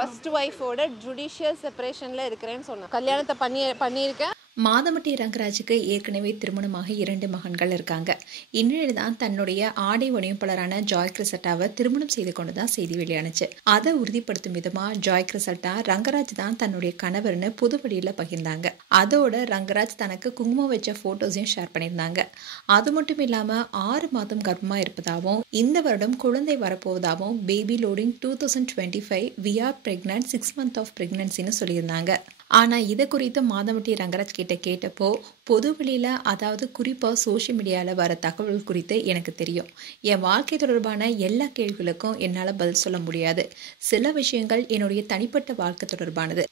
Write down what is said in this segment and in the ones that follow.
First ஒய்ஃபோட judicial செப்பரேஷன்ல இருக்கிறேன்னு சொன்னேன். கல்யாணத்தை பண்ணியிருக்கேன். மாதமட்டி ரங்கராஜுக்கு ஏற்கனவே திருமணமாக 2 மகன்கள் இருக்காங்க. இந்நிலையில் தான் தன்னுடைய ஆடை வடிவமைப்பாளரான ஜாய் கிறிசட்டாவை திருமணம் செய்து கொண்டுதான் செய்தி வெளியானுச்சு. அதை உறுதிப்படுத்தும் விதமா ஜாய் கிறிசட்டா ரங்கராஜ் தான் தன்னுடைய கணவர்னு புதுவழியில பகிர்ந்தாங்க. அதோட ரங்கராஜ் தனக்கு குங்குமம் வச்ச போட்டோஸையும் ஷேர் பண்ணியிருந்தாங்க. அது மட்டும் இல்லாம 6 மாதம் கர்ப்பமா இருப்பதாகவும் இந்த வருடம் குழந்தை வரப்போவதாகவும் baby loading 2025 we are pregnant 6 months of pregnancyன்னு சொல்லியிருந்தாங்க. ஆனா இதை குறித்து மாதமட்டி ரங்கராஜ் கிட்ட கேட்டப்போ பொதுவெளியில, அதாவது குறிப்பா சோசியல் மீடியால வர தகவல் குறித்து எனக்கு தெரியும். என் வாழ்க்கை தொடர்பான எல்லா கேள்விகளுக்கும் என்னால பதில் சொல்ல முடியாது. சில விஷயங்கள் என்னுடைய தனிப்பட்ட வாழ்க்கை தொடர்பானது.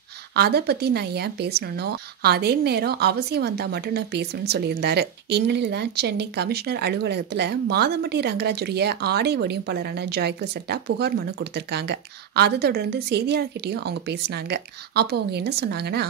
அதை பத்தி நான் ஏன் பேசணும்னோ அதே நேரம் அவசியம் வந்தா மட்டும் நான் பேசணும்னு சொல்லியிருந்தாரு. இந்நிலையில தான் சென்னை கமிஷனர் அலுவலகத்துல மாதமட்டி ரங்கராஜுடைய ஆடை வடிவமைப்பாளரான ஜாய் கிறிசட்டா புகார் மனு கொடுத்திருக்காங்க. அதை தொடர்ந்து செய்தியாளர்கிட்டையும் அவங்க பேசினாங்க. அப்போ அவங்க என்ன சொன்னாங்கன்னா,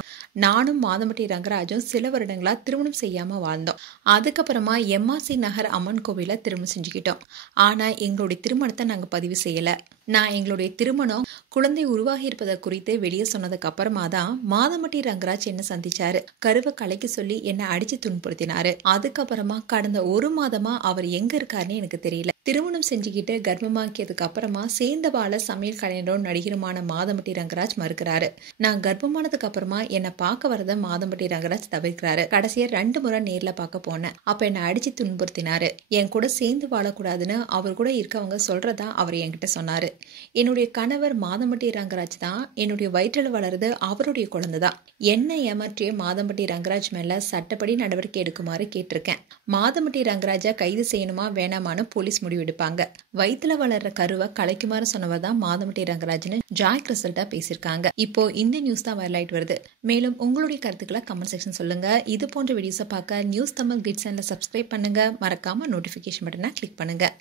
நானும் மாதமட்டி ரங்கராஜும் சில வருடங்களா திருமணம் செய்யாம வாழ்ந்தோம். அதுக்கப்புறமா எம்ஆர்சி நகர் அம்மன் கோவில திருமணம் செஞ்சுக்கிட்டோம். ஆனா எங்களுடைய திருமணத்தை நாங்க பதிவு செய்யல. நான் எங்களுடைய திருமணம் குழந்தை உருவாகி இருப்பதை குறித்து வெளியே சொன்னதுக்கு அப்புறமா தான் மாதமட்டி ரங்கராஜ் என்ன சந்திச்சாரு. கருவை கலைக்க சொல்லி என்ன அடிச்சு துன்புறுத்தினாரு. அதுக்கப்புறமா கடந்த 1 மாதமா அவர் எங்க இருக்காருன்னு எனக்கு தெரியல. திருமணம் செஞ்சுக்கிட்டு கர்ப்பமாக்கியதுக்கு அப்புறமா சேர்ந்த வாழ சமையல் கலைஞரும் நடிகருமான மாதமட்டி ரங்கராஜ் மறுக்கிறாரு. நான் கர்ப்பமானதுக்கு அப்புறமா என்ன பார்க்க வரத மாதமட்டி ரங்கராஜ் தவிர்க்கிறாரு. கடைசியா 2 முறை நேர்ல பார்க்க போனேன். அப்ப என்ன அடிச்சு துன்புறுத்தினாரு. என் கூட சேர்ந்து வாழக்கூடாதுன்னு அவர் கூட இருக்கவங்க சொல்றதா அவர் என்கிட்ட சொன்னாரு. என்னுடைய கணவர் மாதமட்டி ரங்கராஜ் தான். என்னுடைய வயிற்றில் வளருது அவருடைய குழந்தை தான். என்ன ஏமாற்றிய மாதமட்டி ரங்கராஜ் மேல சட்டப்படி நடவடிக்கை எடுக்குமாறு கேட்டிருக்கேன். மாதமட்டி ரங்கராஜா கைது செய்யணுமா வேணாமான்னு போலீஸ் முடிவெடுப்பாங்க. வயிற்றுல வளர்ற கருவை கலைக்குமாறு சொன்னவர் தான் மாதமட்டி ரங்கராஜ்னு ஜாய் கிறிசட்டா பேசியிருக்காங்க. இப்போ இந்த நியூஸ் தான் வைரல் ஆயிட்டு வருது. மேலும் உங்களுடைய கருத்துக்களை கமெண்ட் செக்ஷன் சொல்லுங்க. இது போன்ற வீடியோஸை பார்க்க நியூஸ் தமிழ் கிட்ஸ் சேனலை சப்ஸ்கிரைப் பண்ணுங்க. மறக்காம நோட்டிபிகேஷன் பட்டனை கிளிக் பண்ணுங்க.